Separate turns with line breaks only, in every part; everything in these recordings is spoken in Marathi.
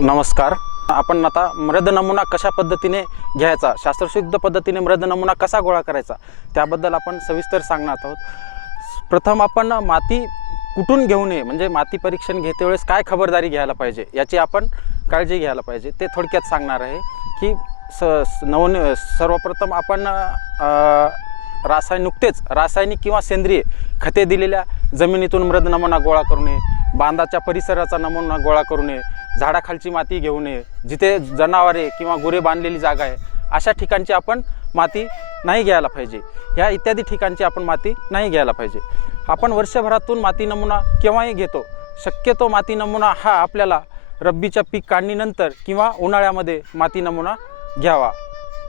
नमस्कार. आपण आता मृद नमुना कशा पद्धतीने घ्यायचा? शास्त्रशुद्ध पद्धतीने मृद नमुना कसा गोळा करायचा? त्याबद्दल आपण सविस्तर सांगणार आहोत. प्रथम आपण माती कुठून घेऊ नये म्हणजे माती परीक्षण घेते वेळेस काय खबरदारी घ्यायला पाहिजे? याची आपण काळजी घ्यायला पाहिजे. ते थोडक्यात सांगणार आहे की स नव नवन सर्वप्रथम आपण अ, रासायनिक नुकतेच रासायनिक किंवा सेंद्रिय खते दिलेल्या जमिनीतून मृद नमुना गोळा करू नये बांधाच्या परिसराचा नमुना गोळा करू नये झाडाखालची माती घेऊ नये जिथे जनावरे किंवा गुरे बांधलेली जागा आहे अशा ठिकाणची आपण माती नाही घ्यायला पाहिजे. ह्या इत्यादी ठिकाणची आपण माती नाही घ्यायला पाहिजे. आपण वर्षभरातून माती नमुना केव्हाही घेतो शक्यतो माती नमुना हा आपल्याला रब्बीच्या पीक काढणीनंतर किंवा उन्हाळ्यामध्ये माती नमुना घ्यावा.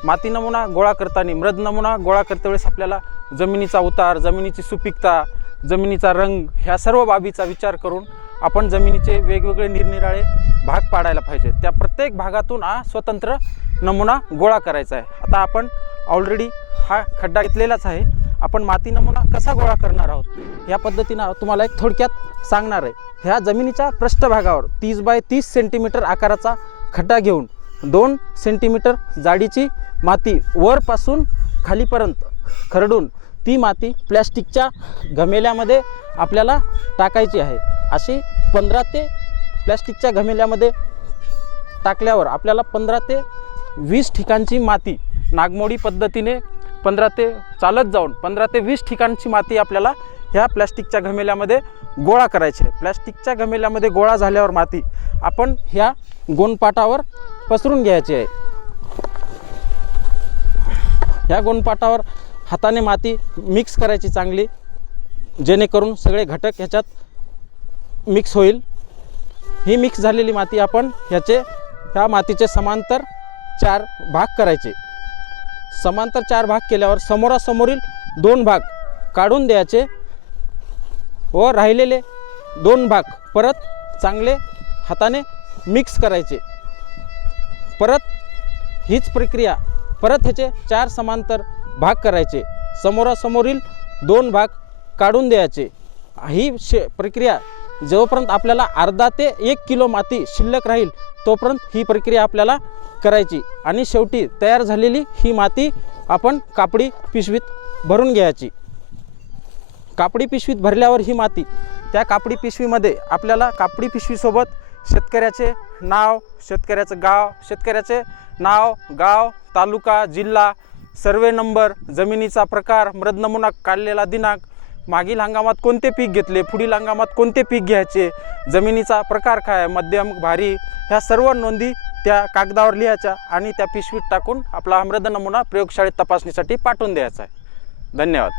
माती नमुना गोळा करताना मृद नमुना गोळा करते वेळेस आपल्याला जमिनीचा उतार जमिनीची सुपीकता जमिनीचा रंग ह्या सर्व बाबीचा विचार करून आपण जमिनीचे वेगवेगळे निरनिराळे भाग पाडायला पाहिजे. त्या प्रत्येक भागातून हा स्वतंत्र नमुना गोळा करायचा आहे. आता आपण ऑलरेडी हा खड्डा घेतलेलाच आहे. आपण माती नमुना कसा गोळा करणार आहोत? या पद्धतीनं तुम्हाला एक थोडक्यात सांगणार आहे. ह्या जमिनीच्या पृष्ठभागावर तीस बाय तीस सेंटीमीटर आकाराचा खड्डा घेऊन दोन सेंटीमीटर जाडीची माती वरपासून खालीपर्यंत खरडून ती माती प्लॅस्टिकच्या घमेल्यामध्ये आपल्याला टाकायची आहे. अशी पंधरा ते प्लॅस्टिकच्या घमेल्यामध्ये टाकल्यावर आपल्याला पंधरा ते वीस ठिकाणची माती नागमोडी पद्धतीने पंधरा ते चालत जाऊन पंधरा ते वीस ठिकाणची माती आपल्याला ह्या प्लॅस्टिकच्या घमेल्यामध्ये गोळा करायची आहे. प्लॅस्टिकच्या घमेल्यामध्ये गोळा झाल्यावर माती आपण ह्या गोणपाटावर पसरून घ्यायची आहे. ह्या गोणपाटावर हाताने माती मिक्स करायची चांगली जेणेकरून सगळे घटक ह्याच्यात मिक्स होईल. ही मिक्स झालेली माती आपण ह्याचे ह्या मातीचे समांतर चार भाग करायचे. समांतर चार भाग केल्यावर समोरासमोरील दोन भाग काढून द्यायचे व राहिलेले दोन भाग परत चांगले हाताने मिक्स करायचे. परत हीच प्रक्रिया परत ह्याचे चार समांतर भाग करायचे. समोरासमोरील दोन भाग काढून द्यायचे. ही शे प्रक्रिया जोपर्यंत आपल्याला अर्धा ते एक किलो माती शिल्लक राहील तोपर्यंत ही प्रक्रिया आपल्याला करायची. आणि शेवटी तयार झालेली ही माती आपण कापडी पिशवीत भरून घ्यायची. कापडी पिशवीत भरल्यावर ही माती त्या कापडी पिशवीमध्ये आपल्याला कापडी पिशवीसोबत शेतकऱ्याचे नाव शेतकऱ्याचं गाव शेतकऱ्याचे नाव गाव तालुका जिल्हा सर्वे नंबर जमिनीचा प्रकार मृद नमुना काढलेला दिनांक मागील हंगामात कोणते पीक घेतले? पुढील हंगामात कोणते पीक घ्यायचे? जमिनीचा प्रकार काय? आहे, मध्यम भारी ह्या सर्व नोंदी त्या कागदावर लिहायच्या आणि त्या पिशवीत टाकून आपला आम्रद नमुना प्रयोगशाळेत तपासणीसाठी पाठवून द्यायचा आहे. धन्यवाद.